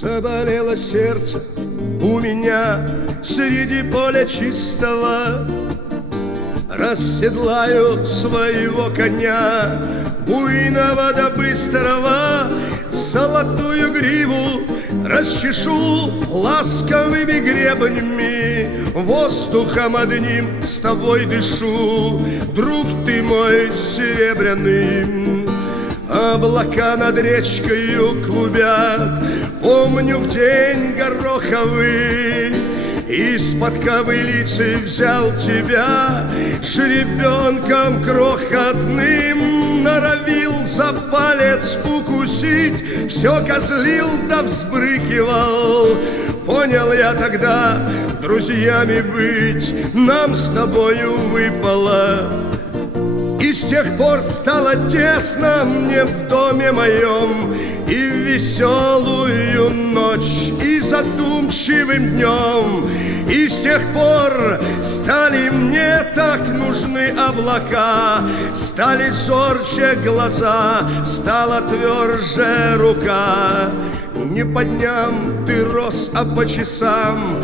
Заболело сердце у меня среди поля чистого. Расседлаю своего коня, буйного да быстрого, золотую гриву расчешу ласковыми гребнями, воздухом одним с тобой дышу, друг ты мой серебряный. Облака над речкою клубят, помню в день гороховый, из-под ковылицы взял тебя, жеребенком крохотным, норовил за палец укусить, все козлил да взбрыкивал. Понял я тогда, друзьями быть нам с тобою выпало. И с тех пор стало тесно мне в доме моем, и в веселую ночь, и задумчивым днем. И с тех пор стали мне так нужны облака, стали зорче глаза, стала тверже рука. Не по дням ты рос, а по часам,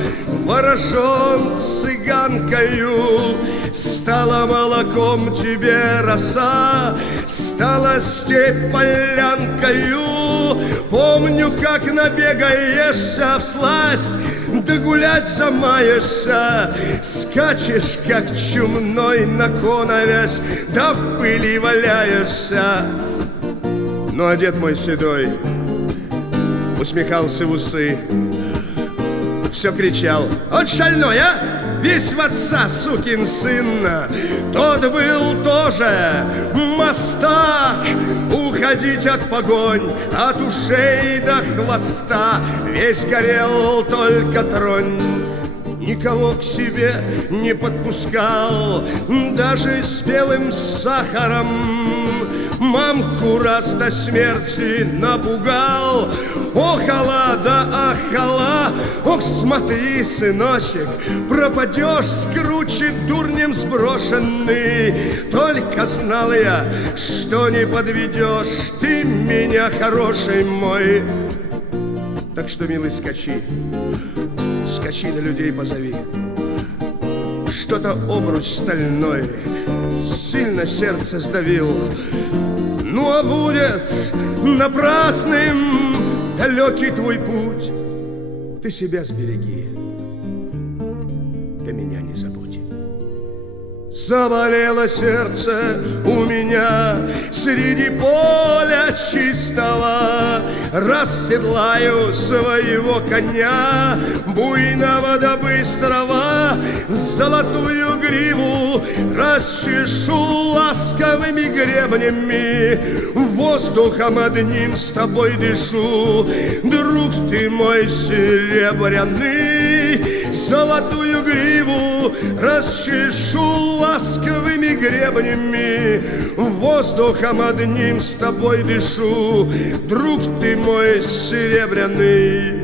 ворожен цыганкою. Стала молоком тебе роса, стала степь полянкою. Помню, как набегаешься всласть, да гулять замаешься, скачешь, как чумной на коновязь, да в пыли валяешься. Ну, а дед мой седой усмехался в усы, все кричал: «Вот шальной, а! Весь в отца, сукин сын!» Тот был тоже мастак, уходить от погонь, от ушей до хвоста. Весь горел, только тронь. Никого к себе не подпускал, даже с белым сахаром. Мамку раз до смерти напугал. Охала да ахала, ох, смотри, сыночек, пропадешь, скручит дурнем сброшенный. Только знал я, что не подведешь ты меня, хороший мой. Так что, милый, скачи, скачи да людей позови. Что-то обруч стальной сильно сердце сдавил. Ну, а будет напрасным далекий твой путь, ты себя сбереги, да меня не забудь. Заболело сердце у меня среди поля чистого, расседлаю своего коня, буйного да быстрого, золотую гриву расчешу ласковыми гребнями, воздухом одним с тобой дышу, друг ты мой серебряный. Золотую гриву расчешу ласковыми гребнями, воздухом одним с тобой дышу, друг ты мой серебряный.